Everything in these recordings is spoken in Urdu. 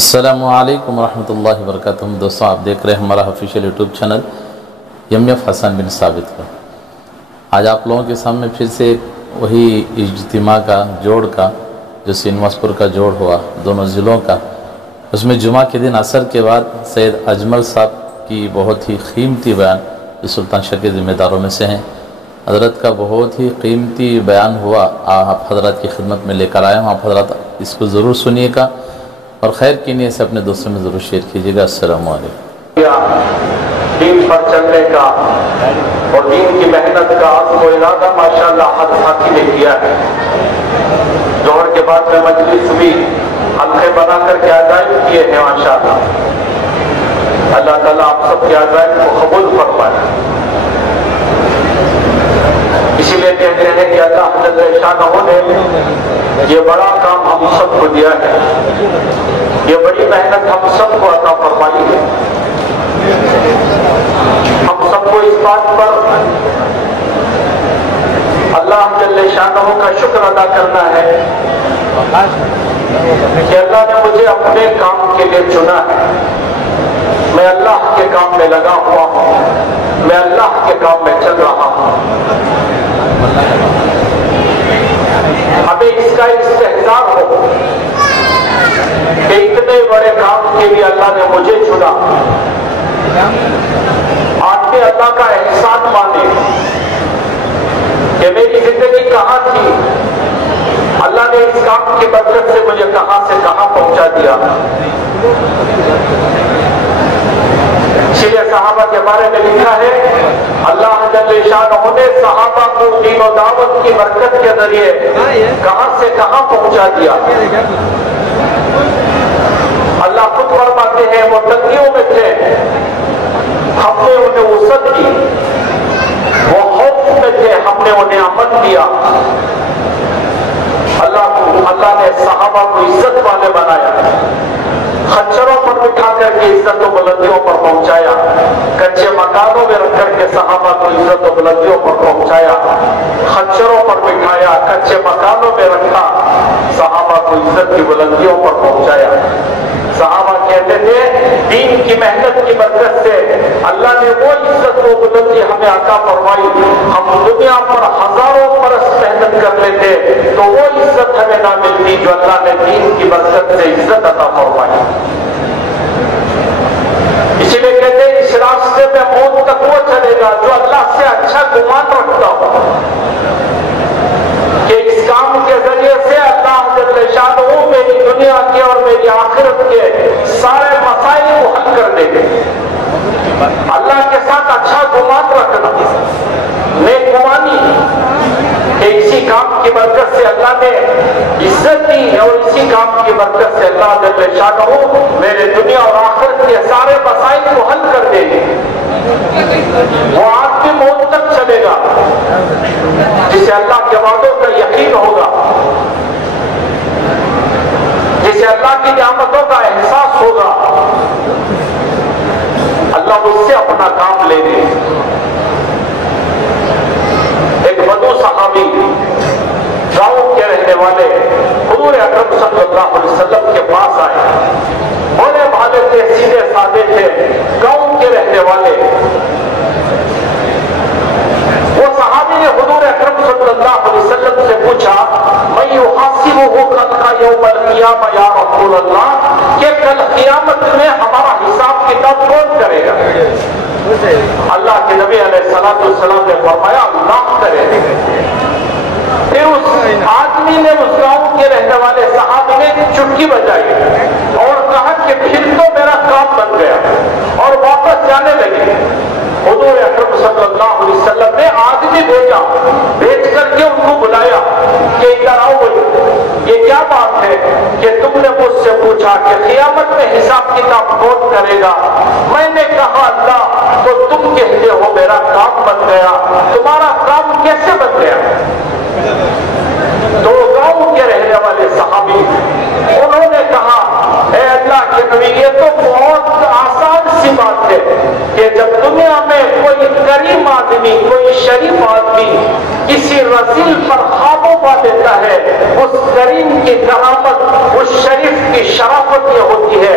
السلام علیکم ورحمۃ اللہ وبرکاتہ۔ دوستوں، آپ دیکھ رہے ہیں ہمارا آفیشیل یوٹیوب چینل MF حسن بن ثابت کا۔ آج آپ لوگوں کے سامنے پھر سے وہی اجتماع کا جوڑ کا جو سینماس پور کا جوڑ ہوا دونوں ضلعوں کا، اس میں جمعہ کے دن عصر کے بعد سید اجمل صاحب کی بہت ہی قیمتی بیان جو سلطان شاہ کے ذمہ داروں میں سے ہیں، حضرت کا بہت ہی قیمتی بیان ہوا، آپ حضرات کی خدمت میں لے کر آئے ہوں۔ آپ حضرات اس کو ضرور سنیے گا اور خیر کی نیت سے اپنے دوستوں میں ضرور شیئر کیجیے گا۔ السلام علیکم۔ دین پر چلنے کا اور دین کی محنت کا عزم و ارادہ ماشاءاللہ ہر ساتھی نے کیا ہے۔ ظہر کے بعد میں مجلس بھی حلقے بنا کر کے عزائم کیے ہیں ماشاءاللہ۔ اللہ تعالیٰ آپ سب کے عزائم کو قبول فرمائے۔ اسی لیے کہتے ہیں کہ اللہ جل شانہ نے یہ بڑا کام ہم سب کو دیا ہے، یہ بڑی محنت ہم سب کو عطا فرمائی ہے۔ ہم سب کو اس بات پر اللہ جل شانہ کا شکر ادا کرنا ہے کہ اللہ نے مجھے اپنے کام کے لیے چنا ہے۔ میں اللہ کے کام میں لگا ہوا ہوں، میں اللہ کے کام میں چل رہا ہوں۔ ہمیں اس کا استحضار ہو کہ اتنے بڑے کام کے لیے اللہ نے مجھے چنا۔ آدمی اللہ کا احسان مانے کہ میری زندگی کہاں تھی، اللہ نے اس کام کی برکت سے مجھے کہاں سے کہاں پہنچا دیا۔ اس لیے صحابہ کے بارے میں لکھا ہے اللہ جل شانہ نے صحابہ کو دین و دعوت کی برکت کے ذریعے کہاں سے کہاں پہنچا دیا۔ اللہ خود فرماتے ہیں وہ تنگیوں میں تھے، ہم نے انہیں وسعت دی، وہ خوف میں تھے، ہم نے انہیں امن دیا۔ اللہ نے صحابہ کو عزت والے بنایا، خچروں پر بٹھا کر کے عزت و بلندیوں پر پہنچایا، کچے مکانوں میں رکھ کر کے صحابہ کو عزت و بلندیوں پر پہنچایا، خچروں پر بٹھایا، کچے مکانوں میں رکھا، صحابہ کو عزت کی بلندیوں پر پہنچایا۔ صحابہ کہتے تھے دین کی محنت کی برکت سے اللہ نے وہ عزت و بلندی ہمیں عطا فرمائی۔ ہم دنیا پر ہزاروں برس محنت کر لیتے تو وہ عزت ہمیں نہ ملتی جو اللہ نے دین کی برکت سے عزت عطا فرمائی۔ اسی لیے کہتے ہیں اس راستے میں موت تک وہ چلے گا جو اللہ سے اچھا گمان رکھتا ہو کہ اس کام کے ذریعے سے اللہ جل شانہ میری دنیا کے اور میری آخرت کے سارے مسائل کو حل کر دے گے۔ اللہ کے ساتھ اچھا گمان رکھنا، نیک گمانی کہ اسی کام کی برکت سے اللہ نے عزت دی اور اسی کام کی برکت سے اللہ جل شانہ میرے دنیا اور آخرت کے سارے مسائل کو حل کر دے گے۔ وہ آدمی موت تک چلے گا جسے اللہ کے وعدوں کا یقین ہوگا، جسے اللہ کی نعمتوں کا احساس ہوگا، اللہ اس سے اپنا کام لے گے۔ ایک بدو صحابی گاؤں کے رہنے والے حضور اکرم صلی اللہ علیہ وسلم کے پاس آئے، بڑے بھالے تھے، سیدھے سادے تھے، گاؤں کے رہنے والے۔ وہ صحابی نے حضور اکرم صلی اللہ علیہ وسلم سے پوچھا میں یحاسبہ خلقہ یوم القیامہ یا رسول اللہ، کہ کل قیامت میں ہمارا حساب کتاب کون کرے گا؟ اللہ کے نبی علیہ السلام نے فرمایا اللہ کرے۔ پھر اس آدمی نے، اس گاؤں کے رہنے والے صحابی نے چٹکی بجائی اور کہا کہ پھر تو میرا کام بن گیا، اور واپس جانے لگے۔ حضور اکرم صلی اللہ علیہ وسلم نے آدمی بھیجا، بھیج کر کے ان کو بلایا کہ ادھر آؤ، یہ کیا بات ہے کہ تم نے مجھ سے پوچھا کہ قیامت میں حساب کتاب کون کرے گا؟ میں نے کہا اللہ، تو تم کہتے ہو میرا کام بن گیا، تمہارا کام کیسے بن گیا؟ تو گاؤں کے رہنے والے صحابی انہوں نے کہا اے اللہ کے نبی، یہ تو بہت آسان سی بات ہے کہ جب دنیا میں کوئی کریم آدمی، کوئی شریف آدمی کسی رذیل پر قابو پا دیتا ہے، اس کریم کی کرامت، اس شریف کی شرافت یہ ہوتی ہے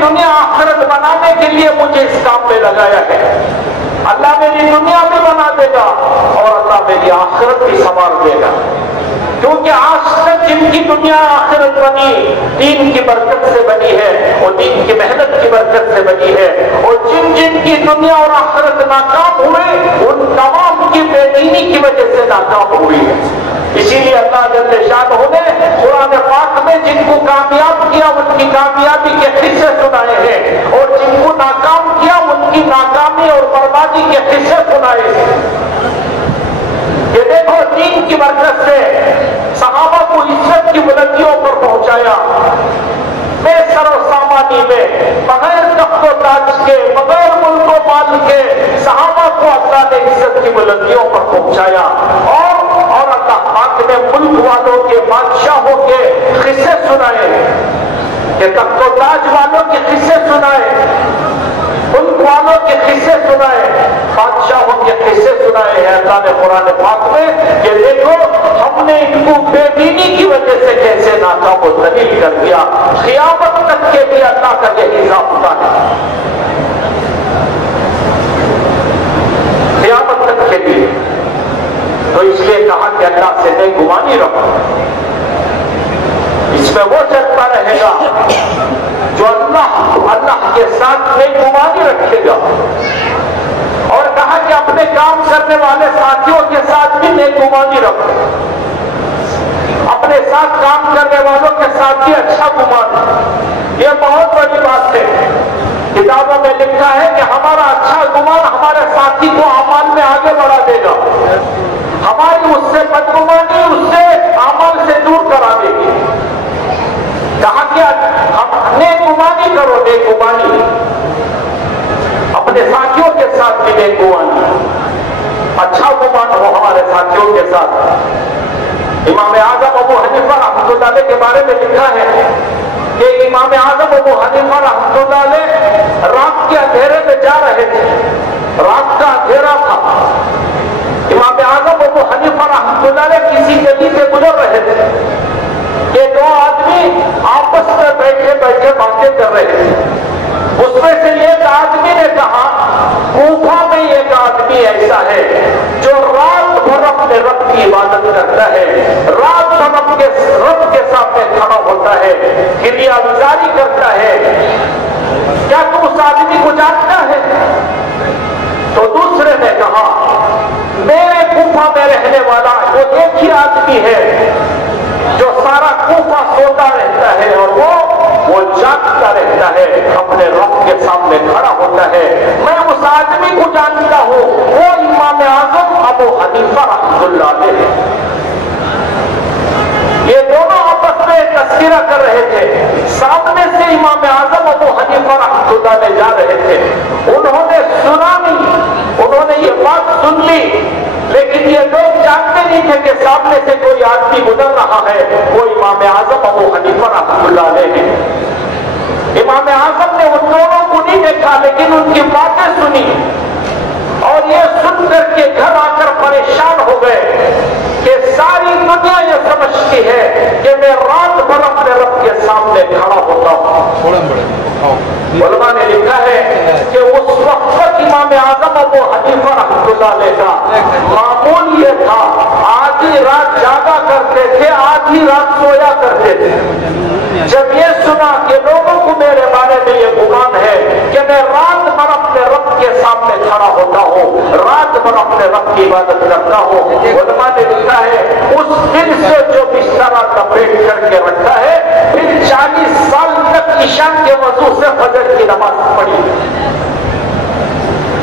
دنیا آخرت بنانے کے لیے مجھے اس کام میں لگایا ہے. اللہ میری دنیا بھی بنا دے گا اور اللہ میری آخرت بھی سنوار دے گا. کیونکہ آج تک جن کی دنیا آخرت بنی دین کی برکت سے بنی ہے اور دین کی محنت کی برکت سے بنی ہے, اور جن جن کی دنیا اور آخرت ناکام ہوئے ان تمام کی بے دینی کی وجہ سے ناکام ہوئی ہے. اسی لیے اللہ جل شانہ نے قرآن پاک میں جن کو کامیاب کیا ان کی کامیابی کے قصے سنائے ہیں, اور جن کو ناکام کیا ان کی ناکامی اور بربادی کے قصے سنائے ہیں. کہ دیکھو دین کی برکت سے صحابہ کو عزت کی بلندیوں پر پہنچایا, بے سر و سامانی میں بغیر تخت و تاج کے بغیر ملک و مال کے صحابہ کو اللہ نے عزت کی بلندیوں پر پہنچایا. اور اللہ پاک نے ملک والوں کے بادشاہوں کے قصے سنائے کہ تخت و تاج والوں کے قصے سنائے, ملک والوں کے قصے سنائے, بادشاہوں کے قصے سنائے ہیں اللہ نے قرآن پاک میں کہ دیکھو ہم نے ان کو بے دینی کی وجہ سے کیسے ناکام و ذلیل کر دیا. قیامت تک کے لیے اللہ کا یہی ضابطہ ہے, قیامت تک کے لیے. تو اس لیے کہا کہ اللہ سے نیک گمانی رکھو, اس میں وہ چلتا رہے گا جو اللہ کے ساتھ نیک گمانی رکھے گا. اور کہا کہ اپنے کام کرنے والے ساتھیوں کے ساتھ بھی نیک گمانی رکھو, اپنے ساتھ کام کرنے والوں کے ساتھ بھی اچھا گمان. یہ بہت بڑی بات ہے. کتابوں میں لکھا ہے کہ ہمارا اچھا گمان ہمارے ساتھی کو اعمال میں آگے بڑھا دے گا, ہماری اس سے بدگمانی اس سے اعمال سے دور کرا دے گی. کہا کہ نیک گمانی کرو, نیک گمانی اپنے ساتھیوں کے ساتھ بھی نیک گمانی, اچھا گمان ہو ہمارے ساتھیوں کے ساتھ. امام اعظم ابو حنیفہ رحمۃ اللہ علیہ کے بارے میں لکھا ہے کہ امام اعظم ابو حنیفہ رحمۃ اللہ علیہ رات کے اندھیرے میں جا رہے تھے, رات کا اندھیرا تھا. امام اعظم ابو حنیفہ رحمۃ اللہ علیہ کسی گلی سے گزر رہے تھے کہ دو آدمی آپس میں بیٹھے بیٹھے باتیں کر رہے تھے. اس میں سے ایک آدمی نے کہا کوفہ میں ایک آدمی ایسا ہے جو رات بھر اپنے رب کی عبادت کرتا ہے, رات بھر اپنے رب کے سامنے کھڑا ہوتا ہے, کریا گزاری کرتا ہے, کیا تم اس آدمی کو جانتا ہے؟ تو دوسرے نے کہا میرے کوفہ میں رہنے والا وہ ایک ہی آدمی ہے جو سارا کوفہ سوتا رہتا ہے اور وہ جاگتا رہتا ہے, اپنے رب کے سامنے کھڑا ہوتا ہے. میں اس آدمی کو جانتا ہوں, وہ امام اعظم ابو حنیفہ رحمۃ اللہ علیہ. یہ دونوں آپس میں تذکرہ کر رہے تھے. سامنے سے امام اعظم ابو حنیفہ رحمۃ اللہ علیہ جا رہے تھے. انہوں نے سنا نہیں, انہوں نے یہ بات سن لی, لیکن یہ لوگ جانتے نہیں تھے کہ سامنے سے کوئی آدمی گزر رہا ہے, وہ امام اعظم ابو حنیفہ رحمۃ اللہ علیہ ہے. امام اعظم نے ان دونوں کو نہیں دیکھا لیکن ان کی باتیں سنی, اور یہ سن کر کے گھر آ کر پریشان ہو گئے کہ ساری دنیا یہ سمجھتی ہے کہ میں رات بھر اپنے رب کے سامنے کھڑا ہوتا ہوں. علماء نے لکھا ہے کہ اس وقت تک امام اعظم ابو حنیفہ رحمۃ اللہ علیہ کا معمول یہ تھا, آدھی رات جاگا کرتے تھے, آدھی رات سویا کرتے تھے. جب یہ سنا کہ لوگوں کو میرے بارے میں یہ گمان ہے کہ میں رات بھر اپنے رب کے سامنے کھڑا ہوتا ہوں, رات بھر اپنے رب کی عبادت کرتا ہوں, علماء نے لکھا ہے اس دن سے جو بستر لپیٹ کر کے رکھا ہے, پھر 40 سال تک عشاء کے وضو سے فجر کی نماز پڑھی.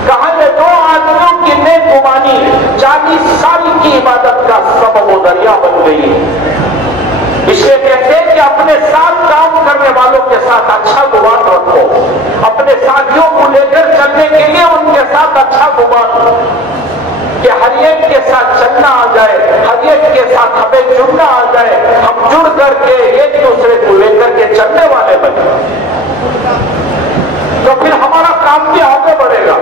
کہا کہ دو آدمیوں کی نیک گمانی 40 سال کی عبادت کا سبب و ذریعہ بن گئی. اس لیے کہتے ہیں کہ اپنے ساتھ کام کرنے والوں کے ساتھ اچھا گمان رکھو, اپنے ساتھیوں کو لے کر چلنے کے لیے ان کے ساتھ اچھا گمان, کہ ہر ایک کے ساتھ چلنا آ جائے, ہر ایک کے ساتھ ہمیں جڑنا آ جائے, ہم جڑ کر کے ایک دوسرے کو لے کر کے چلنے والے بنے, تو پھر ہمارا کام بھی آگے بڑھے گا,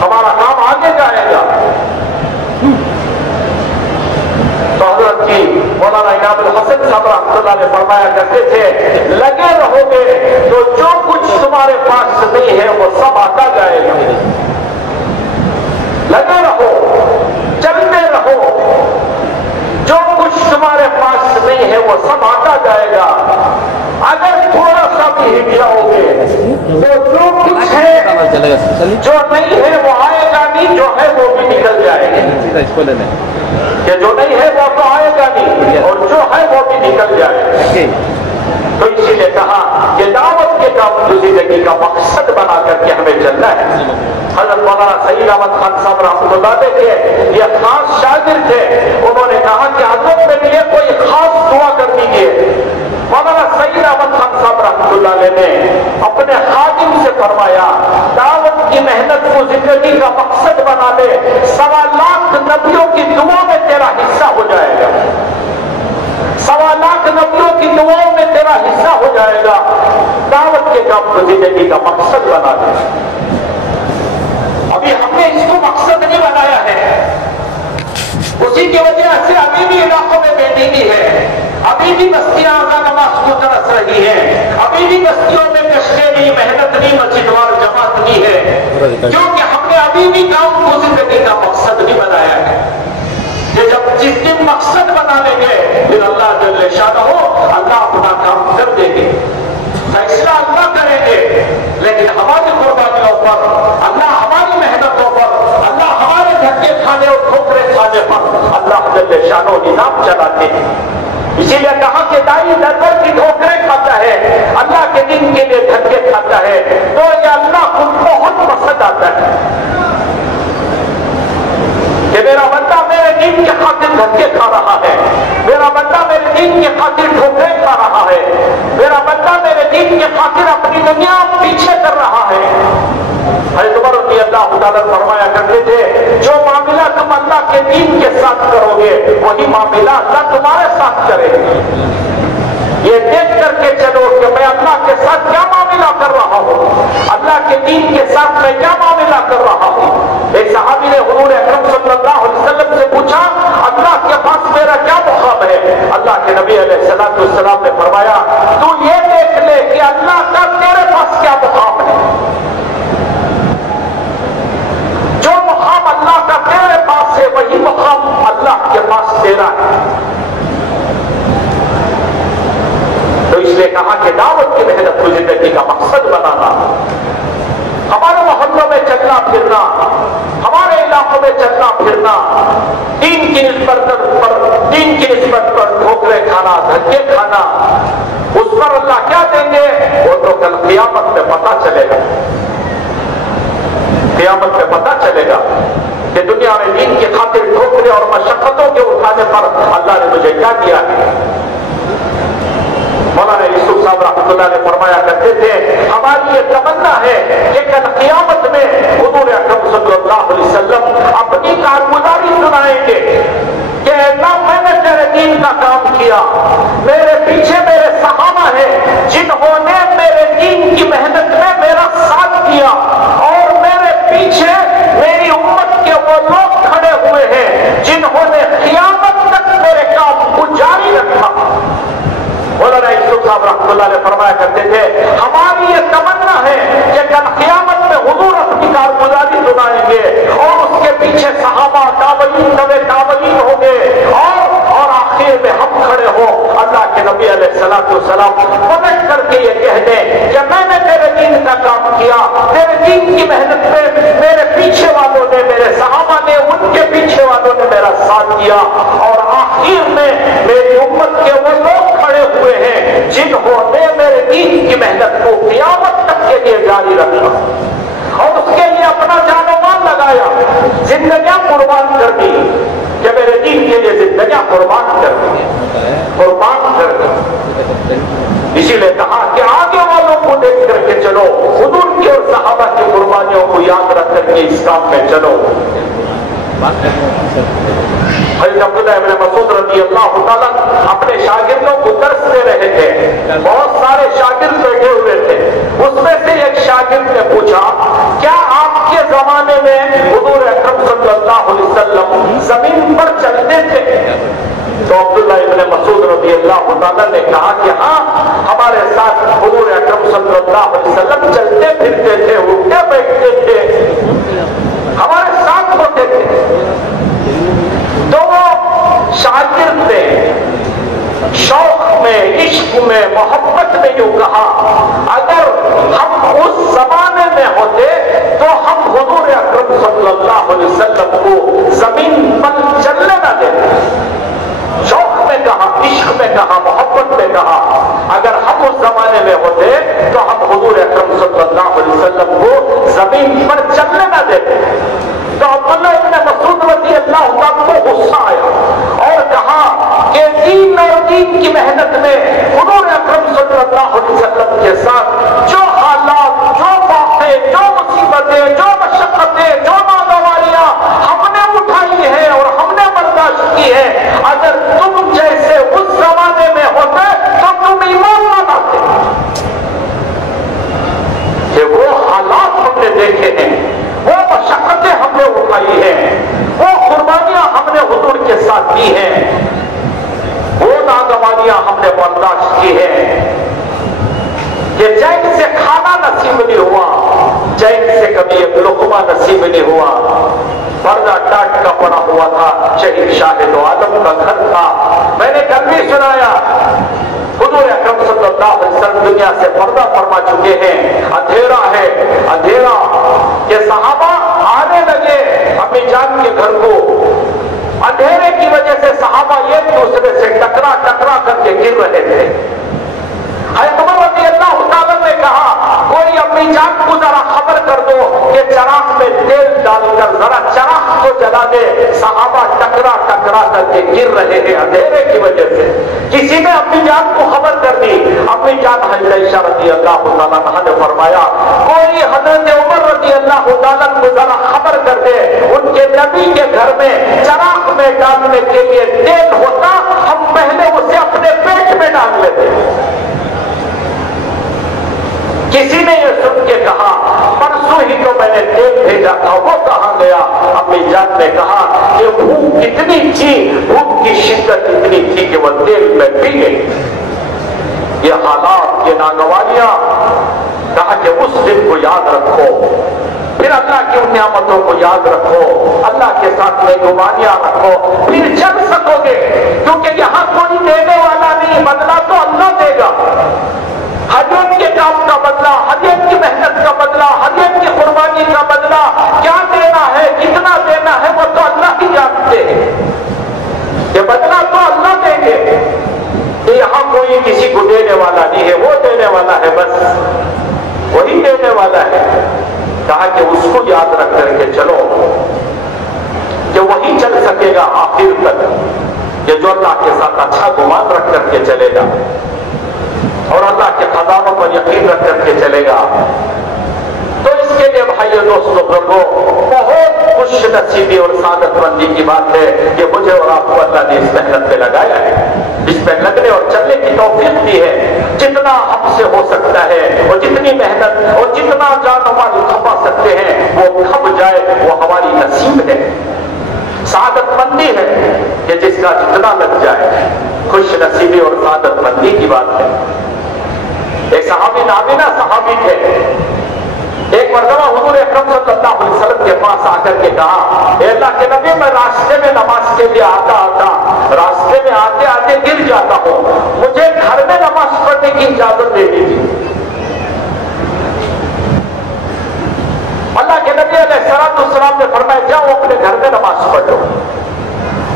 ہمارا کام آگے جائے گا. تو حضرت جی مولانا انعام الحسن صاحب رحمۃ اللہ نے فرمایا کرتے تھے لگے رہو گے تو جو جو نہیں ہے وہ آئے گا نہیں، جو ہے وہ بھی نکل جائے گا۔ کہ جو نہیں ہے وہ تو آئے گا نہیں، اور جو ہے وہ بھی نکل جائے گا۔ تو اسی لیے کہا کہ دعوت کے کام زندگی کا مقصد بنا کر کے ہمیں چلنا ہے۔ حضرت مولانا سعید احمد خان صاحب رحمۃ اللہ علیہ کے یہ خاص شاگرد تھے، انہوں نے کہا کہ حضرت میرے لیے کوئی خاص دعا کر دیجیے۔ مولانا سعید احمد خان صاحب رحمۃ اللہ علیہ نے اپنے خادم سے فرمایا دعوت کی محنت کو زندگی کا مقصد بنا لے، 1.25 لاکھ نبیوں کی دعا میں تیرا حصہ ہو جائے گا، 1.25 لاکھ نبیوں کی دعاؤں میں تیرا حصہ ہو جائے گا۔ دعوت کے کام کو زندگی کا مقصد بنا دے۔ ابھی ہم نے اس کو مقصد نہیں بنایا ہے، اسی کی وجہ سے ابھی بھی علاقوں میں بے دینی ہے، ابھی بھی بستیاں آزاد نماز کو ترس رہی ہیں، ابھی بھی بستیوں میں کشتے نہیں، محنت نہیں، مسجد وار جماعت نہیں ہے، کیونکہ ہم نے ابھی بھی کام کو زندگی کا مقصد نہیں بنایا ہے۔ کہ جب جس دن مقصد بنا لیں گے پھر اللہ جل شانہ اللہ اپنا کام کر دیں گے، فیصلہ اللہ کریں گے، لیکن ہماری قربانیوں پر، اللہ ہماری محنتوں پر، اللہ ہمارے دھکے کھانے اور ٹھوکرے کھانے پر اللہ جل شانہ نظام چلاتے ہیں۔ اسی لیے کہا کہ دائی دربر کی ٹھوکریں کھاتا ہے، اللہ کے دین کے لیے دھکے کھاتا ہے، تو یہ اللہ کو بہت پسند آتا ہے کہ میرا بندہ میرے دین کے خاطر دھکے کھا رہا ہے، میرا بندہ میرے دین کے خاطر ٹھوکریں کھا رہا ہے، میرا بندہ میرے دین کے خاطر اپنی دنیا پیچھے کر رہا ہے۔ حضرت عمر رضی اللہ تعالیٰ فرمایا کرتے تھے جو معاملہ تم اللہ کے دین کے ساتھ کرو گے وہی معاملہ اللہ تمہارے ساتھ کرے گا۔ یہ دیکھ کر کے چلو کہ میں اللہ کے ساتھ کیا معاملہ کر رہا ہوں، اللہ کے دین کے ساتھ میں کیا معاملہ کر رہا ہوں۔ ایک صحابی نے حضور اکرم صلی اللہ علیہ وسلم سے پوچھا اللہ کے پاس میرا کیا مقام ہے؟ اللہ کے نبی علیہ السلام نے فرمایا تو یہ دیکھ لے کہ اللہ کا تیرے پاس کیا مقام ہے۔ جو مقام اللہ کا تیرے پاس ہے وہی مقام اللہ کے پاس تیرا ہے۔ تو اس لیے کہا کہ دعوت کی محنت کو زندگی کا مقصد بنانا، ہمارے محلوں میں چلنا پھرنا، ہمارے علاقوں میں چلنا پھرنا، دین کی نسبت پر ٹھوکرے کھانا، دھکے کھانا، اس پر اللہ کیا دیں گے وہ تو کل قیامت میں پتہ چلے گا۔ قیامت میں پتہ چلے گا کہ دنیا میں دین کی خاطر ٹھوکرے اور مشقتوں کے اٹھانے پر اللہ نے مجھے کیا دیا ہے۔ مولانا یوسف صاحب رحمۃ اللہ نے فرمایا کرتے تھے ہماری یہ تمنا ہے کہ کل قیامت میں حضور اکرم صلی اللہ علیہ وسلم اپنی کارگزاری سنائیں گے کہ اللہ میں نے تیرے دین کا کام کیا، میرے پیچھے میرے صحابہ ہیں جنہوں نے میرے دین کی محنت میں میرا ساتھ دیا، اور میرے پیچھے میری امت کے وہ لوگ کھڑے ہوئے ہیں جنہوں نے قیامت تک میرے کام کو جاری رکھا۔ مولانا یوسف صاحب رحمۃ اللہ نے فرمایا کرتے تھے ہماری یہ تمنا ہے کہ کل قیامت میں حضور اپنی کارگزاری سنائیں گے اور اس کے پیچھے صحابہ تابعین تابعین ہوں گے، اور آخر میں ہم کھڑے ہوں اللہ کے نبی علیہ السلام پلٹ کر کے یہ کہہ دیں کہ میں نے تیرے دین کا کام کیا، تیرے دین کی محنت میں میرے پیچھے والوں نے، میرے صحابہ نے، ان کے پیچھے والوں نے میرا ساتھ دیا، اور آخر میں میری امت کے وہ لوگ کھڑے ہوئے ہیں جنہوں نے میرے دین کی محنت کو قیامت تک کے لیے جاری رکھا اور اس کے لیے اپنا جان و مال لگایا، زندگیاں قربان کر دی کہ میرے دین کے لیے زندگیاں قربان کر دی۔ اسی لیے کہا کہ آگے والوں کو دیکھ کر کے چلو، حضور کے اور صحابہ کی قربانیوں کو یاد رکھ کر کے اس کام میں چلو۔ حضرت عبداللہ ابن مسعود رضی اللہ تعالیٰ اپنے شاگردوں کو درس دے رہے تھے، بہت سارے شاگرد بیٹھے ہوئے تھے، اس میں سے ایک شاگرد نے پوچھا کیا آپ کے زمانے میں حضور اکرم صلی اللہ علیہ وسلم زمین پر چلتے تھے؟ تو عبداللہ ابن مسعود رضی اللہ تعالیٰ نے کہا کہ ہاں ہمارے ساتھ حضور اکرم صلی اللہ علیہ وسلم چلتے پھرتے تھے، اٹھتے بیٹھتے تھے، ہمارے ساتھ ہوتے تھے۔ تو وہ شاگرد نے شوق میں، عشق میں، محبت میں یوں کہا اگر ہم اس زمانے میں ہوتے تو ہم صلی اللہ علیہ وسلم کو زمین پر چلنے نہ دیتے. شوق میں کہا, عشق میں کہا, محبت میں کہا. اگر ہم اس زمانے میں ہوتے تو ہم حضور اکرم صلی اللہ علیہ وسلم کو زمین پر چلنے نہ دیتے. تو عبداللہ ابن مسعود رضی اللہ عنہ کو غصہ آیا اور کہا کہ دین اور دین کی محنت میں حضور اکرم صلی اللہ علیہ وسلم کے ساتھ جو حالات, جو واقعے, جو مصیبتیں, جو مشقتیں, جو ناگواریاں ہم نے اٹھائی ہے اور ہم نے برداشت کی ہے, اگر تم جیسے اس زمانے میں ہوتے تو تم ایمان نہ لاتے. کہ وہ حالات ہم نے دیکھے ہیں, وہ مشقتیں ہم نے اٹھائی ہیں, وہ قربانیاں ہم نے حضور کے ساتھ کی ہیں, وہ ناگوانیاں ہم نے برداشت کی ہیں کہ چین سے کھانا نصیب نہیں ہوا, چین سے کبھی ایک لقمہ نصیب نہیں ہوا. پردہ ٹاٹ کا پڑا ہوا تھا, شہید شاہد عالم کا گھر تھا. میں نے کل بھی سنایا حضور اکرم صلی اللہ علیہ وسلم دنیا سے پردہ فرما چکے ہیں, اندھیرا ہے, اندھیرا. کہ صحابہ آنے لگے اپنی جان کے گھر کو, اندھیرے کی وجہ سے صحابہ ایک دوسرے سے ٹکرا ٹکرا کر کے گر رہے تھے. حضرت عمر رضی اللہ تعالیٰ نے کہا کوئی اپنی جان کو ذرا خبر کر دو کہ چراغ میں تیل ڈال کر ذرا چراغ کو جلا دے. صحابہ ٹکرا ٹکرا کر کے گر رہے ہیں اندھیرے کی وجہ سے. کسی نے اپنی جان کو خبر کر دی. اپنی جان حضرت عائشہ رضی اللہ تعالیٰ عنہا نے فرمایا کوئی حضرت عمر رضی اللہ تعالیٰ کو ذرا خبر کر دے, ان کے نبی کے گھر میں چراغ میں ڈالنے کے لیے تیل ہوتا, ہم پہلے اسے اپنے پیٹ میں ڈال لیتے. کسی نے یہ سن کے کہا پرسوں ہی تو میں نے تیل بھیجا تھا, وہ کہاں گیا؟ اپنی جان نے کہا کہ بھوک کتنی تھی, بھوک کی شدت اتنی تھی کہ وہ تیل میں پی گئی. یہ حالات, یہ ناگواریاں, کہا کہ اس دن کو یاد رکھو, پھر اللہ کی ان نعمتوں کو یاد رکھو, اللہ کے ساتھ نیکوکاریاں رکھو, پھر چل سکو گے. کیونکہ یہاں کوئی دینے والا نہیں, بدلہ تو اللہ دے گا. ہر ایک کے کام کا بدلہ, ہر ایک کی محنت کا بدلہ, ہر ایک کی قربانی کا بدلہ, کیا دینا ہے, کتنا دینا ہے, وہ تو اللہ ہی جانتے ہیں. یہ بدلہ تو اللہ دیں گے. یہاں کوئی کسی کو دینے والا نہیں ہے, وہ دینے والا ہے, بس وہی دینے والا ہے. کہا کہ اس کو یاد رکھ کر کے چلو, کہ وہی چل سکے گا آخر تک, کہ جو اللہ کے ساتھ اچھا گمان رکھ کر کے چلے گا اور اللہ کے خزانوں پر یقین رکھ کر کے چلے گا. تو اس کے لیے بھائیو دوستو بزرگوں, بہت خوش نصیبی اور سعادت مندی کی بات ہے کہ مجھے اور آپ کو اللہ نے اس محنت پہ لگایا ہے, اس پہ لگنے اور چلنے کی توفیق دی ہے. جتنا ہم سے ہو سکتا ہے اور جتنی محنت اور جتنا جان و مال کھپا سکتے ہیں وہ کھپ جائے, وہ ہماری نصیب ہے, سعادت مندی ہے کہ جس کا جتنا لگ جائے. خوش نصیبی اور سعادت مندی کی بات ہے. ایک صحابی نابینا صحابی تھے. ایک مرتبہ حضور اکرم صلی اللہ علیہ وسلم کے پاس آ کر کے کہا اے اللہ کے نبی, میں راستے میں نماز کے لیے راستے میں آتے آتے گر جاتا ہوں, مجھے گھر میں نماز پڑھنے کی اجازت دے دیجیے. اللہ کے نبی علیہ السلام نے فرمایا جاؤ اپنے گھر میں نماز پڑھ لو.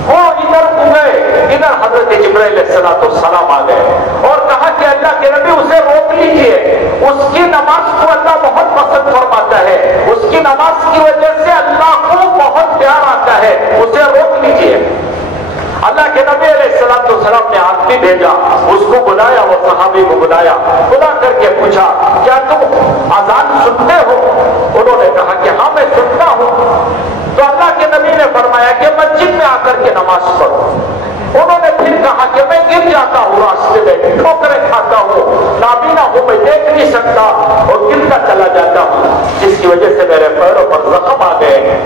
وہ ادھر کو گئے, ادھر حضرت جبرائیل علیہ السلام آ گئے اور کہا کہ اللہ کے نبی اسے روک لیجئے, اس کی نماز کو اللہ بہت پسند فرماتا ہے, اس کی نماز کی وجہ سے اللہ کو بہت پیار آتا ہے, اسے روک لیجئے. اللہ کے نبی علیہ السلام نے آدمی بھیجا, اس کو بلایا, وہ صحابی کو بلایا, بلا کر کے پوچھا کیا تم اذان سنتے ہو؟ انہوں نے کہا کہ ہاں میں سنتا ہوں. تو اللہ کے نبی نے فرمایا کہ مسجد میں آ کر کے نماز پڑھو. انہوں نے پھر کہا کہ میں گر جاتا ہوں راستے میں, ٹھوکریں کھاتا ہوں, نابینا ہوں, میں دیکھ نہیں سکتا اور گرتا چلا جاتا ہوں, جس کی وجہ سے میرے پیروں پر زخم آ گئے.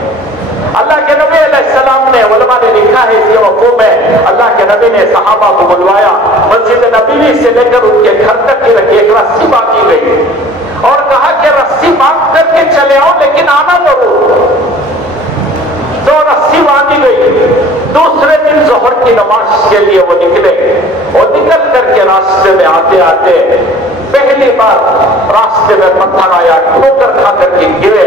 اللہ کے نبی علیہ السلام نے, علماء نے لکھا ہے اس کے مفہوم میں, اللہ کے نبی نے صحابہ کو بلوایا, مسجد نبوی سے لے کر ان کے گھر تک کی رکھی ایک رسی باندھی گئی اور کہا کہ رسی باندھ کر کے چلے آؤ لیکن آنا ضرور. تو رسی باندھی گئی. دوسرے دن ظہر کی نماز کے لیے وہ نکلے اور نکل کر کے راستے میں آتے آتے پہلی بار راستے میں پتھر آیا, ٹھوکر کھا کر کے گرے,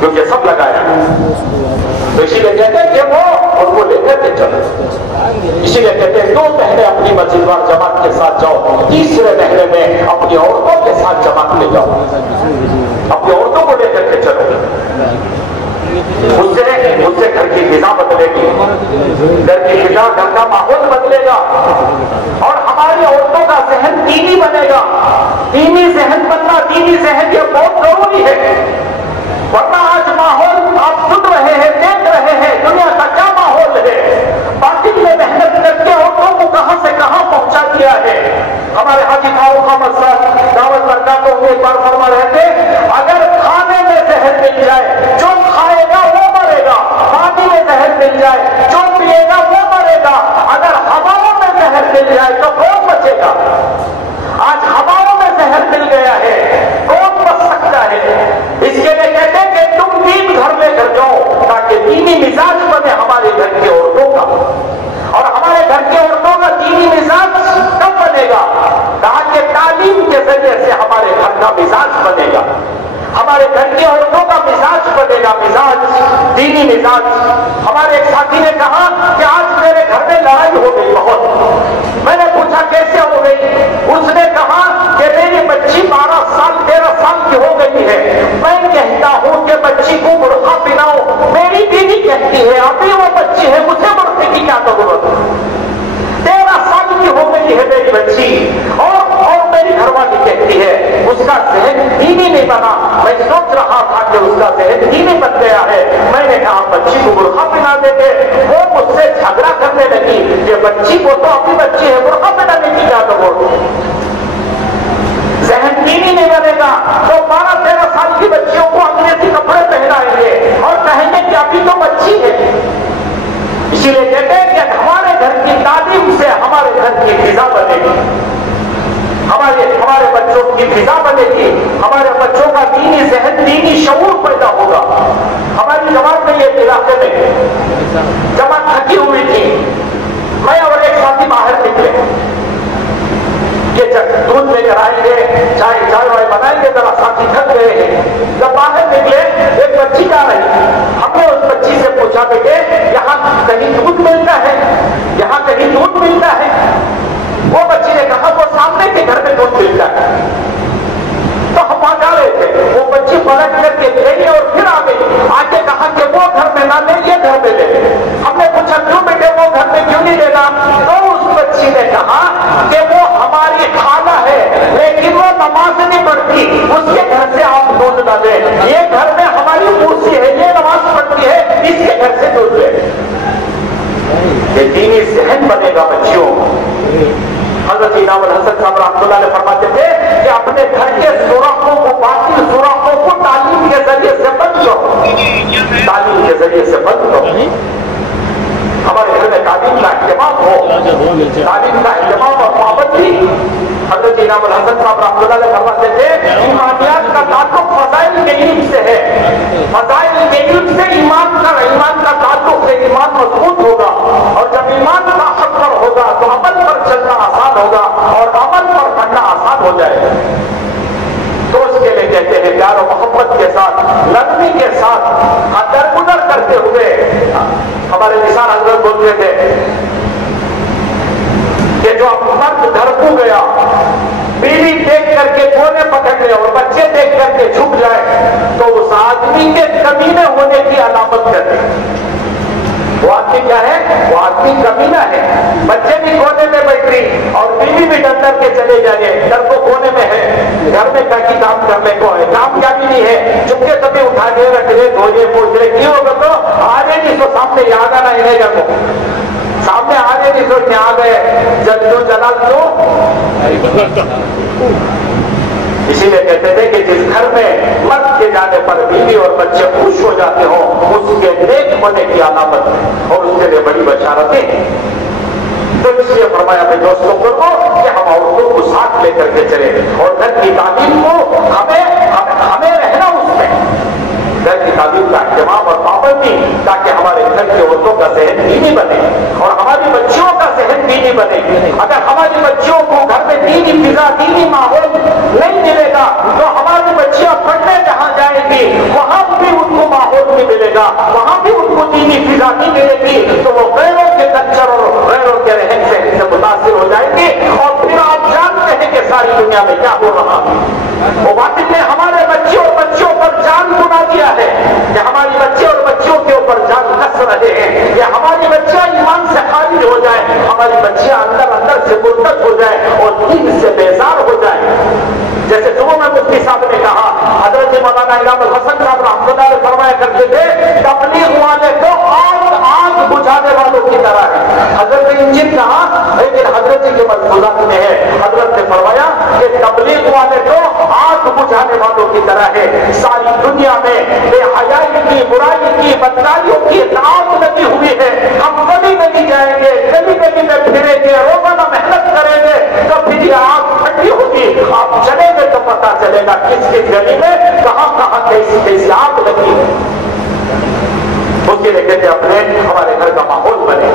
کیونکہ سب لگایا تو اسی لیے کہتے ہیں کہ وہ ان کو لے کر کے چلو. اسی لیے کہتے ہیں 2 مہینے اپنی مسجد وار جماعت کے ساتھ جاؤ، تیسرے مہینے میں اپنی عورتوں کے ساتھ جماعت لے جاؤ، اپنی عورتوں کو لے کر کے چلو. اس سے گھر کی فضا بدلے گی، گھر کی فضا، گھر کا ماحول بدلے گا، اور ہماری عورتوں کا ذہن دینی بنے گا. دینی ذہن بننا، دینی ذہن یہ بہت ضروری ہے. ورنہ آج ماحول آپ سن رہے ہیں، دیکھ رہے ہیں دنیا کا کیا ماحول ہے. باطل نے محنت کر کے عورتوں کو کہاں سے کہاں پہنچا دیا ہے. ہمارے حاجی فاروق احمد صاحب دعوت برکاتوں میں ایک بار فرما رہے تھے، اگر کھانے میں زہر مل جائے جو کھائے گا وہ مرے گا، پانی میں زہر مل جائے جو پیے گا وہ مرے گا، اگر ہواؤں میں زہر مل جائے تو کون بچے گا. آج ہواؤں میں زہر مل گیا ہے، کون بچ سکتا ہے. اس کے لیے کہتے ہیں کہ تم دین گھر لے کر جاؤ تاکہ دینی مزاج بنے ہمارے گھر کی عورتوں کا. اور ہمارے گھر کی عورتوں کا دینی مزاج کب بنے گا؟ کہا کہ تعلیم کے ذریعے سے ہمارے گھر کا مزاج بنے گا، ہمارے گھر کی عورتوں کا مزاج بنے گا، مزاج، دینی مزاج. ہمارے ایک ساتھی نے کہا کہ آج میرے گھر میں لڑائی ہو گئی بہت. میں نے پوچھا کیسے ہو گئی؟ اس نے کہا کہ میری بچی 12 سال 13 سال کی ہو گئی ہے، میں کہتا ہوں کہ بچی کو برقع پہناؤ، میری بیوی کہتی ہے ابھی وہ بچی ہے، مجھے برقعے کی کیا ضرورت. 13 سال کی ہو گئی ہے میری بچی، اور میری گھر والی کہتی ہے اس کا ذہن دینی نہیں بنا. میں سوچ رہا تھا کہ اس کا ذہن دینی بن گیا ہے. میں نے کہا بچی کو برقع پہنا دے گے. وہ مجھ سے جھگڑا کرنے لگی کہ بچی کو تو اپنی بچی ہے، برقع پہنانے کی کیا ضرورت. ذہن دینی نہیں بنے گا تو 12-13 سال کی بچیوں کو انگریزی کپڑے پہنائیں گے اور کہیں گے کہ ابھی تو بچی ہے. اسی لیے کہتے ہیں کہ ہمارے گھر کی تعلیم سے ہمارے گھر کی فضا بنے گی، ہمارے بچوں کی فضا بنے گی، ہمارے بچوں کا دینی ذہن، دینی شعور پیدا ہوگا. ہماری جماعت میں یہ علاقے میں جماعت تھکی ہوئی تھی، میں اور ایک ساتھی باہر نکلے کہ دودھ لے کر آئیں گے، چائے وائے بنائیں گے، ذرا ساتھی تھک گئے ہیں. جب باہر نکلے ایک بچی آ رہی تھی. ہم نے اس بچی سے پوچھا کہ یہاں کہیں دودھ ملتا ہے، یہاں کہیں دودھ ملتا ہے. وہ بچی نے کہا وہ سامنے کے گھر میں دودھ ملتا ہے. تو ہم وہاں جا رہے تھے، وہ بچی پلٹ کر کے گئی اور پھر آ گئی. آ کے کہا کہ وہ گھر میں نہ لے، یہ گھر میں لے. ہم نے پوچھا کیوں بیٹے وہ گھر میں کیوں نہیں لینا؟ تو اس بچی نے کہا کہ وہ ہماری خالہ ہے لیکن وہ نماز نہیں پڑھتی، اس کے گھر سے آپ دودھ نہ لیں. یہ گھر میں ہماری موسی ہے، یہ نماز پڑھتی ہے، اس کے گھر سے دودھ لیں. یہ دینی ذہن بنے گا بچیوں. حضرت انعام الحسن صاحب رحمۃ اللہ علیہ فرماتے تھے کہ اپنے گھر کے سوراخوں کو، باطل سوراخوں کو تعلیم کے ذریعے سے بند کرو، تعلیم کے ذریعے سے بند کرو. ہمارے گھر میں تعلیم کا اہتمام ہو، تعلیم کا اہتمام اور پابندی. حضرت انعام الحسن صاحب رحمۃ اللہ علیہ فرماتے تھے ایمانیات کا تعلق فضائل کے علم سے ہے، فضائل کے علم سے ایمان کا تعلق ہے. ایمان مضبوط ہوگا، اور جب ایمان کا حق پر ہوگا تو عمل پر چلنا آسان ہوگا اور عمل پر پڑھنا آسان ہو جائے گا. تو اس کے لیے کہتے ہیں پیار و محبت کے ساتھ، نرمی کے ساتھ درگزر کرتے ہوئے. ہمارے نثار حضرت بولتے تھے کہ جو مرد گھر کو گیا، بیوی دیکھ کر کے کونے پکڑ لے اور بچے دیکھ کر کے جھک جائے تو اس آدمی کے کمینے ہونے کی علامت کرتے. وہ آدمی کیا ہے؟ وہ آدمی کمینہ ہے. بچے بھی کونے میں بیٹھ رہی اور بیوی بھی ڈر کر کے چلے جائے، ڈر کو کونے میں ہے. گھر میں کیا کام کرنے کو ہے، کام کیا بھی نہیں ہے. چپکے سبھی اٹھا کے رکھ لے، دھونے پوچھ لے، کیوں ہوگا تو آگے نہیں تو سامنے یاد آنا انہیں گھر کو، سامنے آگے نہیں تو آ گئے جل دو جلا دو. اسی لیے کہتے تھے کہ جس گھر میں مرد کے جانے پر بیوی اور بچے خوش ہو جاتے ہوں اس کے نیک ہونے کی علامت ہے اور اس کے لیے بڑی بشارتیں ہیں. تو اس لیے فرمایا اپنے دوستوں کو کہ ہم عورتوں کو ساتھ لے کر کے چلیں اور گھر کی تعلیم کو ہمیں رہنا اس میں، گھر کی تعلیم کا اہتمام اور پابندی، تاکہ ہمارے گھر کی عورتوں کا ذہن دینی بنے اور ہماری بچیوں کا ذہن دینی بنے. اگر ہماری بچیوں کو گھر میں دینی فضا، دینی ماحول چاہتے ہیں کہ ہماری بچیاں ایمان سے خارج ہو جائیں، ہماری بچیاں اندر سے مرتد ہو جائیں اور دین سے بیزار ہو جائیں۔ جیسے صبح میں مفتی صاحب نے کہا، حضرت مولانا انعام الحسن صاحب رحمۃ اللہ علیہ فرمایا کرتے تھے تبلیغ والے تو آگ بجھانے والوں کی طرح ہے۔ حضرت انجن کہا لیکن حضرت کے ملفوظات میں ہے، حضرت نے فرمایا کہ تبلیغ والے تو آگ بجھانے والوں کی طرح ہے۔ ساری دنیا میں بے حیائی کی، برائی کی، بدکاریوں کی آگ لگی ہوئی ہے۔ ہم گلی گلی جائیں گے، گلی گلی میں پھریں گے، روزانہ محنت کریں گے، کبھی یہ آگ ٹھنڈی ہوگی۔ آپ چلیں گے تو پتا چلے گا کس کس گلی میں کہاں کہاں کیسی آگ لگی ہے۔ اس کے لیے کہتے اپنے ہمارے گھر کا ماحول بنے،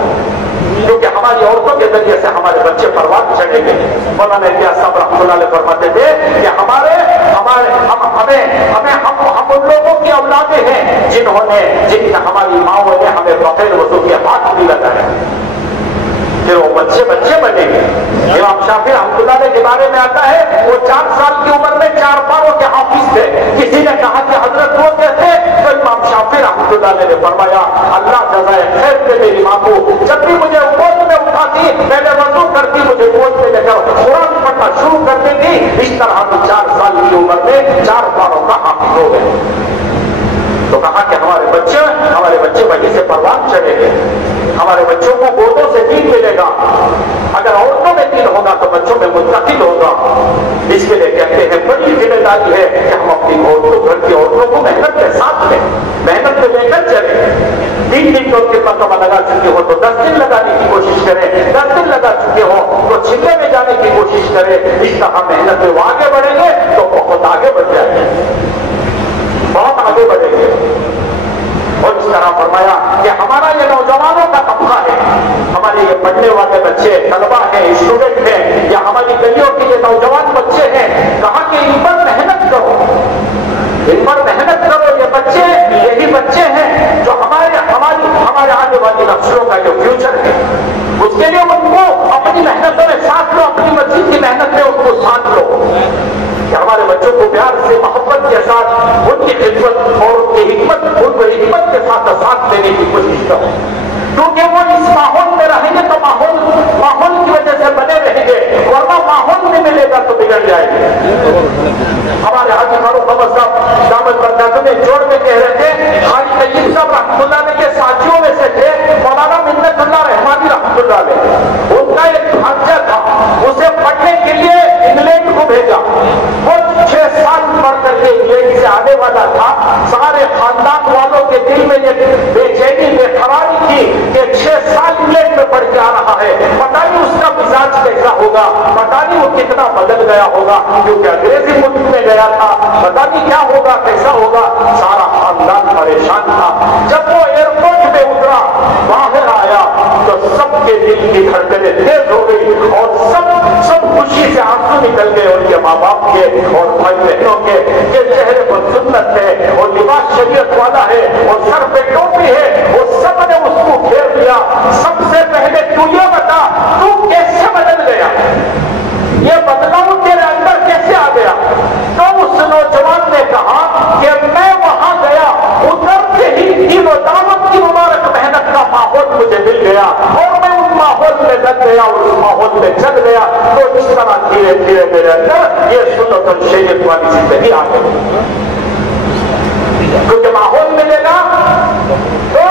کیونکہ ہماری عورتوں کے ذریعے سے ہمارے بچے پروان چڑھیں گے۔ مولانا الیاس صاحب رحمۃ اللہ علیہ فرماتے تھے کہ ہم ان لوگوں کی اولادیں ہیں جن ہماری ماؤں نے ہمیں بغیر وضو کے ہاتھ بھی لگائے، پھر وہ بچے بنیں گے۔ امام شافعی رحمۃ اللہ علیہ کے بارے میں آتا ہے وہ 4 سال کی عمر میں 4 پاروں کے حافظ تھے۔ کسی نے کہا کہ حضرت وہ کیسے؟ تو امام شافعی رحمۃ اللہ علیہ نے فرمایا اللہ جزائے خیر دے میری ماں کو، جب بھی مجھے گود میں اٹھاتی پہلے وضو کرتی، مجھے گود میں لے کر قرآن پڑھنا شروع کر دیتی۔ اس طرح ہم 4 سال کی عمر میں 4 پاروں کا حافظ ہو گئے۔ تو کہا کہ ہمارے بچے وہیں سے پروان چڑھیں گے، ہمارے بچوں کو گودوں سے دین ملے گا۔ اگر عورتوں میں دین ہوگا تو بچوں میں منتقل ہوگا۔ اس کے لیے کہتے ہیں بڑی ذمہ داری ہے کہ ہم اپنی عورتوں، گھر کی عورتوں کو محنت کے ساتھ لیں، محنت میں لے کر چلیں۔ 3 دن تو کے مرتبہ لگا چکے ہو تو 10 دن لگانے کی کوشش کریں، 10 دن لگا چکے ہو تو 6 میں جانے کی کوشش کریں۔ اس طرح محنت میں وہ آگے بڑھیں گے تو بہت آگے بڑھ جائیں گے، بہت آگے بڑھیں گے۔ اور اس طرح فرمایا کہ ہمارا یہ نوجوانوں کا طبقہ ہے، ہمارے یہ پڑھنے والے بچے، طلبا ہیں، اسٹوڈنٹ ہیں، یا ہماری گلیوں کے یہ نوجوان بچے ہیں، کہا کہ ان پر محنت کرو، ان پر محنت کرو۔ یہ بچے یہی بچے ہیں جو ہمارے آنے والی نسلوں کا جو فیوچر ہے، اس کے لیے ان کو اپنی محنتوں میں ساتھ لو، اپنی مسجد کی محنت میں ان کو ساتھ لو، کہ ہمارے بچوں کو پیار سے، محبت کے ساتھ، ان کی خدمت اور ان کی حکمت کے ساتھ دینے کی کوشش کرو، کیونکہ وہ اس ماحول میں رہیں گے تو ماحول کی وجہ سے بنے رہیں گے، ورنہ ماحول نہیں ملے گا تو بگڑ جائے گے۔ ہمارے حاجی فاروق احمد صاحب دامت برکاتہ میں جوڑ میں کہہ رہے تھے، حاجی طیب صاحب رحمۃ اللہ علیہ کے ساتھیوں میں سے تھے مولانا منت اللہ رحمانی رحمۃ اللہ علیہ، ان کا ایک بھانجا تھا، اسے پڑھنے کے لیے انگلینڈ کو بھیجا۔ وہ 6 سال پڑھ کر کے انگلینڈ سے آنے والا تھا۔ سارے خاندان والوں کے دل میں یہ بے چینی، بے قراری تھی کہ 6 سال انگلینڈ میں پڑھ کے آ رہا ہے، پتہ نہیں اس کا مزاج کیسا ہوگا، پتہ نہیں وہ کتنا بدل گیا ہوگا، کیونکہ انگریزی ملک میں گیا تھا، پتہ نہیں کیا ہوگا، کیسا ہوگا۔ سارا خاندان پریشان تھا۔ جب وہ ایئرپورٹ میں اترا، باہر آیا تو سب کے دل کی دھڑکنیں تیز ہو گئی اور سب خوشی سے آنسو نکل گئے، ان کے ماں باپ کے اور بھائی بہنوں کے، کہ چہرے پر سنت ہے اور لباس شریعت والا ہے اور سر پہ ٹوپی ہے، وہ سب نے اس کو گھیر لیا۔ سب سے پہلے تو یہ بتا تو کیسے بدل گیا، یہ بدلاؤ تیرے اندر کیسے آ گیا؟ تو اس نوجوان نے کہا کہ میں وہاں گیا، اترتے ہی دین و دعوت کی مبارک محنت کا ماحول مجھے مل گیا اور میں اس ماحول میں لگ گیا اور اس ماحول میں چل گیا۔ تو اس طرح دھیرے دھیرے میرے اندر یہ سنت اور شریعت والی زندگی آ گئی، کیونکہ ماحول ملے گا تو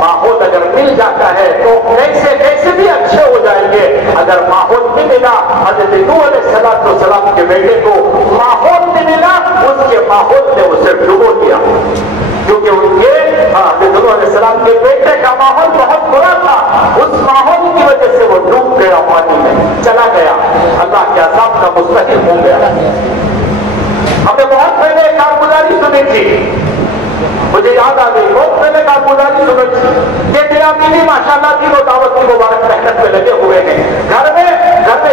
ماحول اگر مل جاتا ہے تو کیسے بھی اچھے ہو جائیں گے۔ اگر ماحول نہیں ملا، حضرت نوح علیہ السلام کے بیٹے کو ماحول نہیں ملا، اس کے ماحول نے اسے ڈبو دیا، کیونکہ ان کے حضرت نوح علیہ السلام کے بیٹے کا ماحول بہت برا تھا، اس ماحول کی وجہ سے وہ ڈوب گیا، پانی میں چلا گیا، اللہ کے عذاب کا مستحق ہو گیا۔ ہم نے بہت پہلے ایک کارگزاری سنی تھی، مجھے یاد آ گئی، بہت پہلے کارگزاری سنی تھی کہ میرا بیوی ماشاءاللہ دین و دعوت کی مبارک محنت میں لگے ہوئے ہیں، گھر میں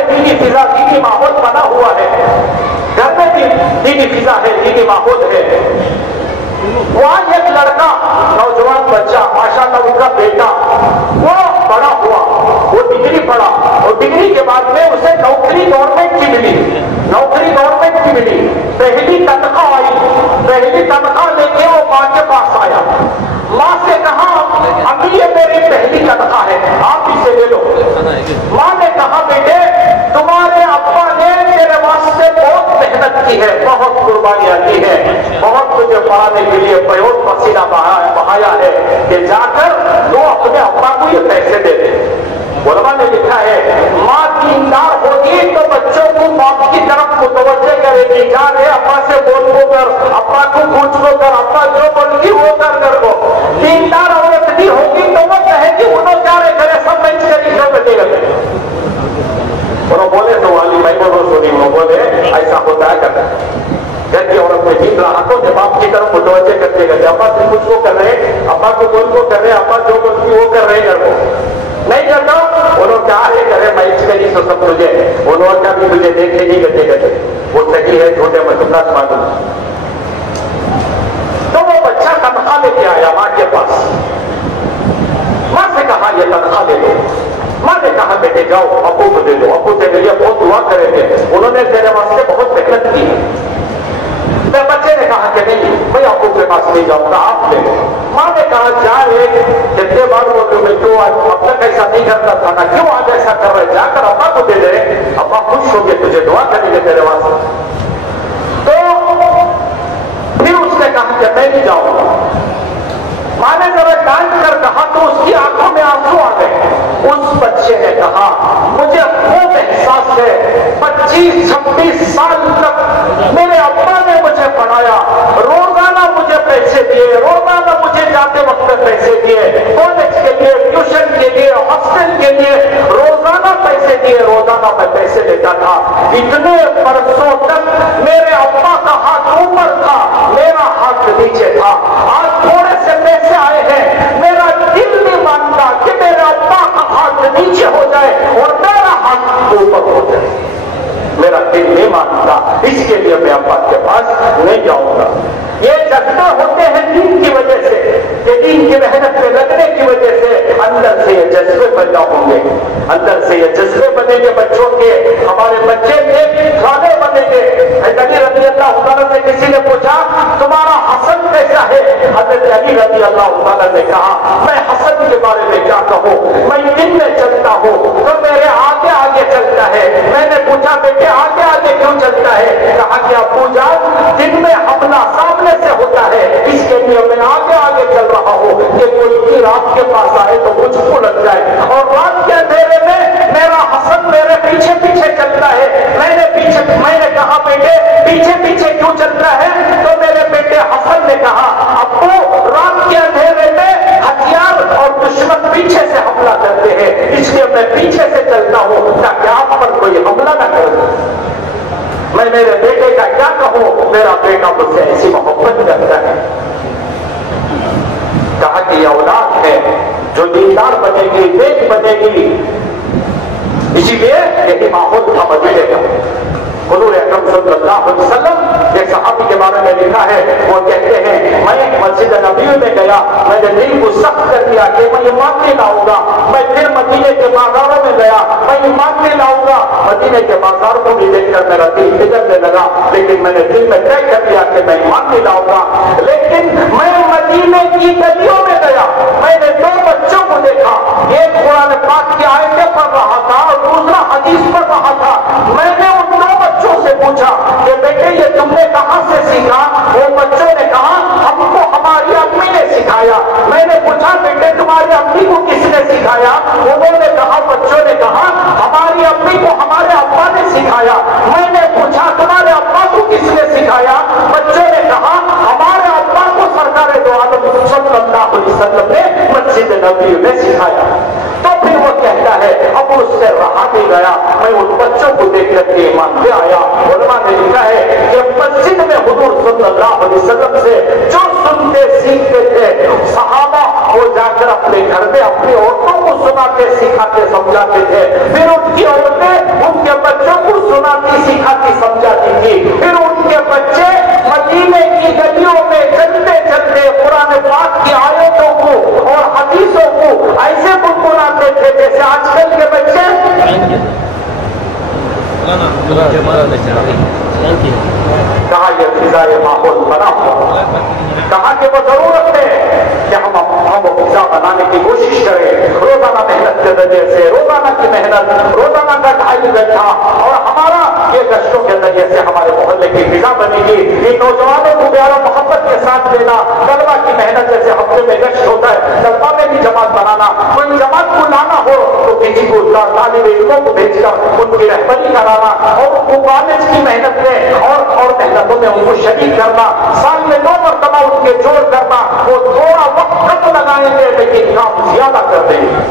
دینی فضا، دینی ماحول بنا ہوا ہے، گھر میں دینی فضا ہے، دینی ماحول ہے۔ وہاں ایک لڑکا، نوجوان بچہ، ماشاءاللہ ان کا بیٹا، وہ بڑا ہوا، وہ ڈگری پڑھا اور ڈگری کے بعد میں اسے نوکری گورنمنٹ کی ملی، پہلی تنخواہ آئی، پہلی تنخواہ لے کے وہ ماں کے پاس آیا، ماں سے کہا امی بہت قربانیاں دی ہیں, بہت تجھے پڑھانے کے لیے بہت پسینہ بہایا ہے کہ جا کر تو اپنے ابا کو یہ پیسے دے دے. علماء نے لکھا ہے ماں دیندار ہوگی تو بچوں کو باپ کی طرف متوجہ کرے گی, جا رہے ابا سے بول کو کر, ابا کو پوچھ کو کر, ابا جو بول گی وہ کر کو. دیندار عورت بھی ہوگی تو وہ کہے گی انہوں کیا رہے کرے سب میں کیوں بیٹھے گئے. انہوں بولے تو والی بھائی بولو سنی, وہ بولے ایسا ہوتا ہے کرتا ہے. گھر کی عورت میں جیت رہا تو جب باپ کی طرف متوجہ کرتے گئے, ابا سے کچھ وہ کر رہے, ابا کو بول کو کر رہے, ابا جو بولتی وہ کر رہے گھر کو نہیں کرتا. انہوں کیا ہے کرے میں اس کے لیے تو سب تجھے انہوں کا بھی تجھے دیکھے نہیں کرتے گئے, وہ صحیح ہے چھوٹے مسئلہ معلوم. تو وہ بچہ تنخواہ لے کے آیا ماں کے پاس, ماں سے کہا یہ تنخواہ دے دو. ماں نے کہا بیٹے جاؤ ابو کو دے دو, ابو تیرے لیے بہت دعا کرے تھے, انہوں نے تیرے واسطے بہت محنت کی. بچے نے کہا کہ نہیں میں ابو کے پاس نہیں جاؤں گا, آپ دے دو. ماں نے کہا جا رہے جتنے بار بول رہے تو اب تک ایسا نہیں کرتا تھا نا, کیوں آج ایسا کر رہے, جا کر ابا کو دے دے, ابا خوش ہو گئے تجھے دعا کریں گے تیرے واسطے. تو پھر اس نے کہا کہ میں نہیں جاؤں گا. ماں نے ذرا ڈانٹ کر کہا تو اس کی آنکھوں میں آنسو آ گئے. اس بچے نے کہا مجھے خوب احساس ہے 25-26 سال تک میرے ابا نے مجھے پڑھایا, روزانہ مجھے پیسے دیے, روزانہ مجھے جاتے وقت پیسے دیے, کالج کے لیے, ٹیوشن کے لیے, ہاسٹل کے لیے روزانہ پیسے دیے, روزانہ میں پیسے دیتا تھا. اتنے برسوں تک میرے ابا کا ہاتھ اوپر تھا, میرا ہاتھ نیچے تھا. آج تھوڑے سے پیسے آئے ہیں, میرا دل نہیں مانتا کہ میرے ابا کا ہاتھ نیچے ہو جائے اور میرا ہاتھ اوپر ہو جائے. میرا دل نہیں مانتا, اس کے لیے میں ابا کے پاس نہیں جاؤں گا. یہ جذبے ہوتے ہیں دین کی وجہ سے, کہ دین کی محنت میں لگنے کی وجہ سے اندر سے یہ جذبے پیدا ہوں گے, اندر سے یہ جذبے بنیں گے بچوں کے. ہمارے بچے نیک کھانے بنیں گے. علی رضی اللہ تعالیٰ سے کسی نے پوچھا تمہارا حسن کیسا ہے, حضرت علی رضی اللہ تعالیٰ نے کہا میں حسن کے بارے میں کیا کہوں, میں دن میں چلتا ہوں تو میرے آگے آگے چلتا ہے. میں نے پوچھا بیٹے آگے آگے کیوں چلتا ہے, کہا کہ ابو جان دن میں حملہ سامنے سے ہوتا ہے, اس کے لیے میں آگے آگے چل رہا ہوں کہ کوئی بھی رات کے پاس آئے تو مجھ کو لگ جائے. اور رات کے اندھیرے میں میرا حسن میرے پیچھے پیچھے چلتا ہے. میں نے کہا بیٹے پیچھے پیچھے کیوں چلتا ہے, تو میرے بیٹے حسن نے کہا ابو رات کے اندھیرے میں ہتھیار اور دشمن پیچھے سے حملہ کرتے ہیں, اس لیے میں پیچھے سے چلتا ہوں تاکہ آپ پر کوئی حملہ نہ کرے. میں میرے بیٹے کا کیا کہوں, میرا بیٹا مجھ سے ایسی محبت کرتا ہے. کہا کہ یہ اولاد ہے جو دیندار بنے گی, نیک بنے گی. اسی لیے یہی ماحول تھا مدینے کا. حضور اکرم صلی اللہ علیہ وسلم ایک صحابی کے بارے میں لکھا ہے, وہ کہتے ہیں میں مسجد نبی میں گیا, میں نے دل کو سخت کر دیا کہ میں ایمان نہیں لاؤں گا. میں پھر مدینے کے بازاروں میں گیا, میں ایمان نہیں لاؤں گا. مدینے کے بازار کو بھی دیکھ کر میرا دل بگڑنے لگا, لیکن میں نے دل میں طے کر دیا کہ میں ایمان نہیں لاؤں گا. لیکن میں مدینے کی گلیوں میں گیا, میں نے 2 بچوں کو دیکھا, ایک قرآن پاک کی آیتیں پڑھ رہا تھا اور دوسرا حدیث پڑھ رہا تھا. میں نے ان 2 بچوں سے پوچھا کہ بیٹے یہ تم نے کہاں سے سیکھا؟ وہ بچوں نے کہا ہم کو ہماری امی نے سکھایا. میں نے پوچھا بیٹے تمہاری امی کو کس نے سکھایا؟ انہوں نے کہا, بچوں نے کہا ہماری امی کو ہمارے ابا نے سکھایا. میں نے پوچھا تمہارے ابا کو کس نے سکھایا؟ بچوں نے کہا ہمارے ابا کو سرکار دو عالم صلی اللہ علیہ وسلم نے مسجد نبی میں سکھایا. تو پھر وہ کہتا ہے اب اس سے رہا نہیں گیا, میں ان بچوں کو دیکھ کر کے ایمان لے آیا. علماء نے لکھا ہے کہ مسجد میں حضور صلی اللہ علیہ وسلم سے جو سنتے سیکھتے تھے صحابہ, وہ جا کر اپنے گھر میں اپنی عورتوں کو سناتے سکھاتے سمجھاتے تھے. پھر ان کی عورتیں ان کے بچوں کو سناتی سکھاتی سمجھاتی تھی. پھر ان کے بچے مدینے کی گلیوں میں چلتے چلتے قرآن پاک کی آیتوں کو اور حدیثوں کو ایسے گنگناتے تھے جیسے آج کل کے بچے. کہا یہ فضائے ماحول بنا ہوا, کہا کہ وہ ضرورت ہے کہ ہم فضا بنانے کی کوشش کریں. روزانہ محنت کے وجہ سے, روزانہ کی محنت, روزانہ کا 2.5 گھنٹہ, اور ہمارا یہ گشتوں کے ذریعے سے ہمارے محلے کی فضا بنے گی. ان نوجوانوں کو پیارا محبت کے ساتھ لینا, طلبا کی محنت جیسے ہفتے میں گشت ہوتا ہے, طلبا میں بھی جماعت بنانا, کوئی جماعت کو لانا ہو تو کسی کو طالب علموں کو بھیج کر ان کی رہبری کرانا اور ان کو کالج کی محنت میں اور محنتوں میں ان کو شریک کرنا, سال میں 2 مرتبہ ان کے جوڑ کرنا. وہ تھوڑا وقت کم لگائیں گے لیکن کام زیادہ کر دیں گے.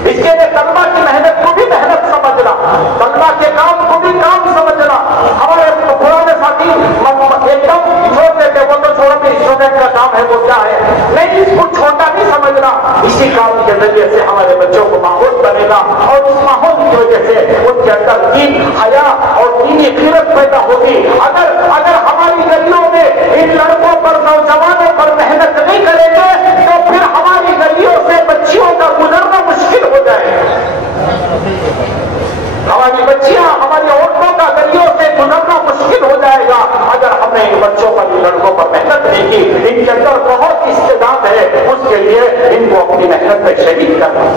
اس کے لیے طلبا کی محنت کو بھی محنت سمجھنا, طلبا کے کام کو بھی کام سمجھنا. ہمارے پرانے ساتھی ایک دم چھوڑ دیتے, وہ تو چھوڑو بھی اسٹوڈنٹ کا کام ہے, وہ کیا ہے, نہیں, اس کو چھوٹا نہیں سمجھنا. اسی کام کے ذریعے سے ہمارے بچوں کو ماحول بنے گا اور اس ماحول کی وجہ سے ان کے اندر دین, حیا اور دینی غیرت پیدا ہوگی. اگر ہماری گلیوں میں ان لڑکوں پر, نوجوانوں پر محنت نہیں کریں گے تو پھر ہماری گلیوں سے بچیوں کا گزرنا مشکل ہو جائے گا. ہماری بچیاں, ہماری عورتوں کا گلیوں سے گزرنا مشکل ہو جائے گا اگر ہم نے ان بچوں پر, ان لڑکوں پر محنت نہیں کی. ان کے اندر بہت استعداد ہے, اس کے لیے ان کو اپنی محنت میں شریک کرنا,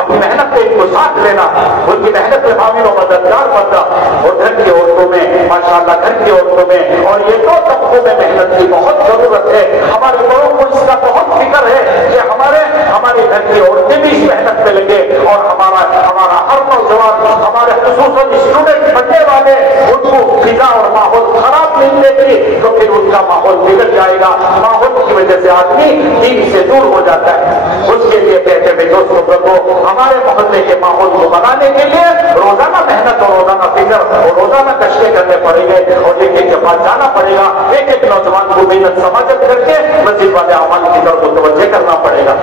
اپنی محنت میں ان کو ساتھ لینا, ان کی محنت میں حامی و مددگار بننا. اور گھر کی عورتوں میں ماشاءاللہ, گھر کی عورتوں میں اور یہ 2 طبقوں میں محنت کی بہت ضرورت ہے. ہمارے بڑوں کو اس کا بہت فکر ہے کہ ہمارے گھر کی عورتیں بھی اس محنت میں لگے اور ہمارا ہر نوجوان, ہمارے خصوصاً اسٹوڈنٹ بننے والے, ان کو فضا اور ماحول خراب نہیں دیتی تو پھر ان کا ماحول بگڑ جائے گا. ماحول کی وجہ سے آدمی دین سے دور ہو جاتا ہے. اس کے لیے کہتے ہیں دوستوں کو, ہمارے محلے کے ماحول کو بنانے کے لیے روزانہ محنت اور روزانہ فکر اور روزانہ کشتیں کرنے پڑیں گے اور ایک کے پاس جانا پڑے گا. ایک نوجوان کو محنت سماجت کر کے مسجد والے اعمال کی طرف متوجہ کرنا پڑے گا.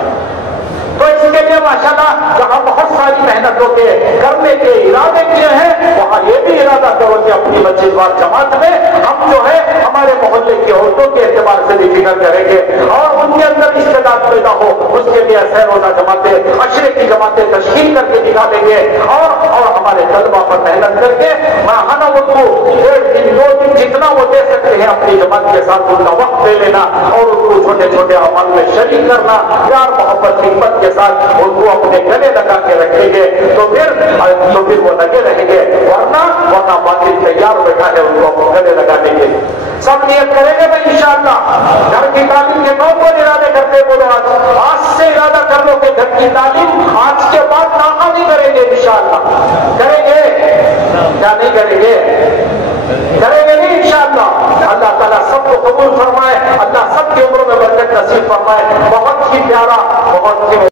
تو اس کے لیے ماشاءاللہ جہاں بہت ساری محنتوں کے کرنے کے ارادے کیے ہیں, وہاں یہ بھی ارادہ کرو کہ اپنی مسجد وار جماعت میں ہم جو ہے ہمارے محلے کی عورتوں کے اعتبار سے بھی فکر کریں گے اور ان کے اندر استعداد پیدا ہو. اس کے لیے سہ روزہ جماعتیں, عشرے کی جماعتیں تشکیل کر کے نکالیں گے اور ہمارے طلبا پر محنت کر کے ماہانہ ان کو 1 دن 2 دن جتنا وہ دے سکتے ہیں اپنی جماعت کے ساتھ ان کا وقت دے لینا اور ان کو چھوٹے چھوٹے عمل میں شریک کرنا, پیار محبت خدمت کے ساتھ ان کو اپنے گلے لگا کے رکھیں گے تو پھر وہ لگے رہیں گے. ورنہ باقی تیار بیٹھا ہے ان کو گلے لگانے کے. سب نیت کریں گے نا انشاءاللہ. گھر کی تعلیم کے کون کون ارادے کرتے بولو, آج سے ارادہ کر لو کہ گھر کی تعلیم آج کے بعد ناکامی کریں گے انشاءاللہ. کریں گے کیا نہیں کریں گے؟ کریں گے نہیں انشاءاللہ. اللہ تعالیٰ سب کو قبول فرمائے, اللہ سب کی عمروں میں برکت نصیب فرمائے. بہت ہی پیارا, بہت ہی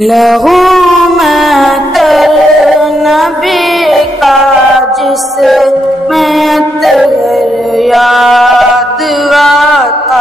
لہو میں تیرے نبی کا جس میں تیرے یاد آتا